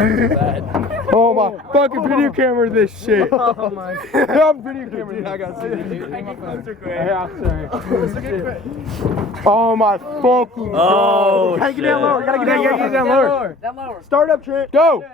Oh my fucking video camera this shit. Oh my I'm video camera. Dude, I got to see it. Yeah, sorry. Oh my fucking Oh, God. Gotta get down lower. Gotta get down lower. Down lower. Start up, Trent. Go.